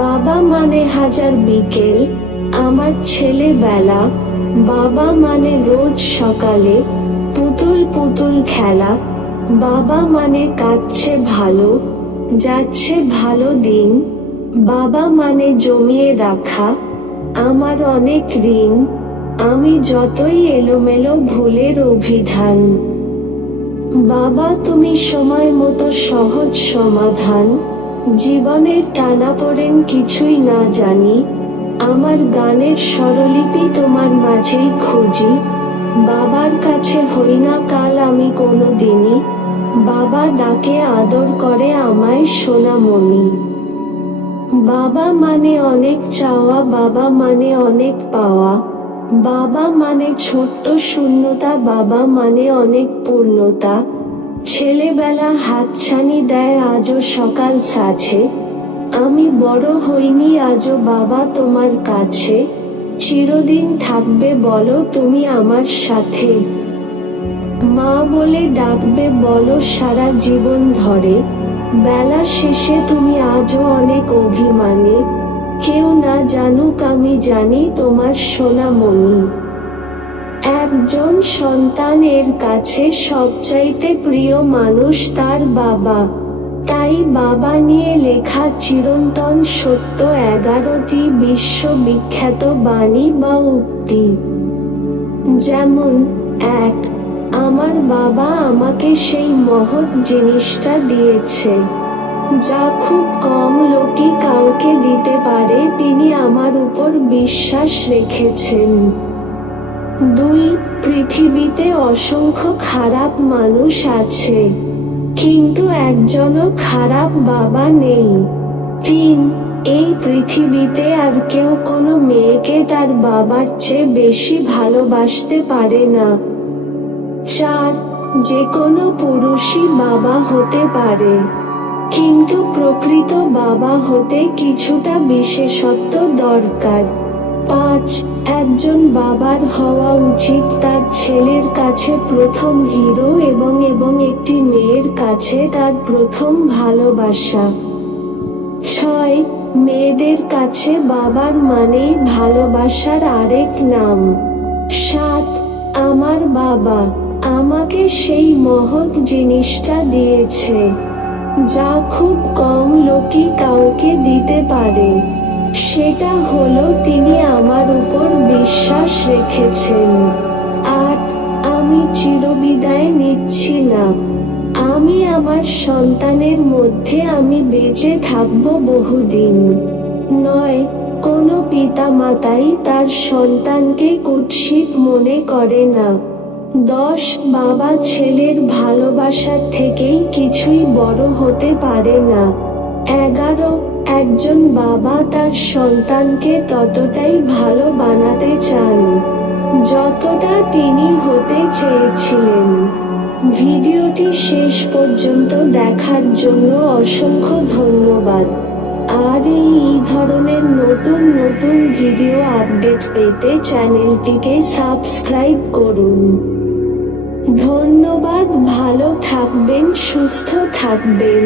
বাবা মানে হাজার বিকেল, আমার ছেলেবেলা। বাবা মানে রোজ সকালে পুতুল পুতুল খেলা। বাবা মানে কাটছে ভালো, যাচ্ছে ভালো দিন। বাবা মানে জমিয়ে রাখা আমার অনেক ঋণ। আমি যতই এলোমেলো ভুলের অভিধান। বাবা তুমি সময় মতো সহজ সমাধান। জীবনের টানাপোড়েন কিছুই না জানি, আমার গানের স্বরলিপি তোমার মাঝেই খুঁজি। বাবার কাছে হই না কাল আমি কোনো দিনই, বাবা ডাকে আদর করে আমায় সোনামণি। বাবা মানে অনেক চাওয়া, বাবা মানে অনেক পাওয়া। বাবা মানে ছোট্ট শূন্যতা, বাবা মানে অনেক পূর্ণতা। ছেলেবেলা হাতছানি দেয় আজও সকাল সাজে, আমি বড় হইনি আজও বাবা তোমার কাছে। চিরদিন থাকবে বলো তুমি আমার সাথে, মা বলে ডাকবে বলো সারা জীবন ধরে। বেলা শেষে তুমি আজও অনেক অভিমানে, কেউ না জানুক আমি জানি তোমার সোনামণি। একজন সন্তানের কাছে সবচাইতে প্রিয় মানুষ তার বাবা, তাই বাবা নিয়ে লেখা চিরন্তন সত্য 11টি বিশ্ববিখ্যাত বাণী বা উক্তি। যেমন 1, আমার বাবা আমাকে সেই মহৎ জিনিসটা দিয়েছে যা খুব কম লোকই কাউকে দিতে পারে, তিনি আমার উপর বিশ্বাস রেখেছেন। 2, পৃথিবীতে অসংখ্য খারাপ মানুষ আছে, কিন্তু একজনও খারাপ বাবা নেই। 3, এই পৃথিবীতে আর কেউ কোনো মেয়েকে তার বাবার চেয়ে বেশি ভালোবাসতে পারে না। 4, যে কোনো পুরুষই বাবা হতে পারে, কিন্তু প্রকৃত বাবা হতে কিছুটা বিশেষত্ব দরকার। 5, একজন বাবার হওয়া উচিত তার ছেলের কাছে প্রথম হিরো এবং একটি মেয়ের কাছে তার প্রথম ভালোবাসা। 6, মেয়েদের কাছে বাবার মানেই ভালোবাসার আরেক নাম। 7, আমার বাবা আমাকে সেই মহৎ জিনিসটা দিয়েছে যা খুব কম লোকই কাউকে দিতে পারে, সেটা হলো তিনি আমার উপর বিশ্বাস রেখেছেন। 8, আমি চিরবিদায় নিচ্ছি না, আমি আমার সন্তানের মধ্যে আমি বেঁচে থাকব বহুদিন। 9, কোনো পিতামাতাই তার সন্তানকে কুৎসিত মনে করে না। 10, বাবা ছেলের ভালোবাসার থেকেই কিছুই বড় হতে পারে না। 11, একজন বাবা তার সন্তানকে ততটাই ভালো বানাতে চান যতটা তিনি হতে চেয়েছিলেন। ভিডিওটি শেষ পর্যন্ত দেখার জন্য অসংখ্য ধন্যবাদ। আর এই ধরনের নতুন নতুন ভিডিও আপডেট পেতে চ্যানেলটিকে সাবস্ক্রাইব করুন। ধন্যবাদ, ভালো থাকবেন, সুস্থ থাকবেন।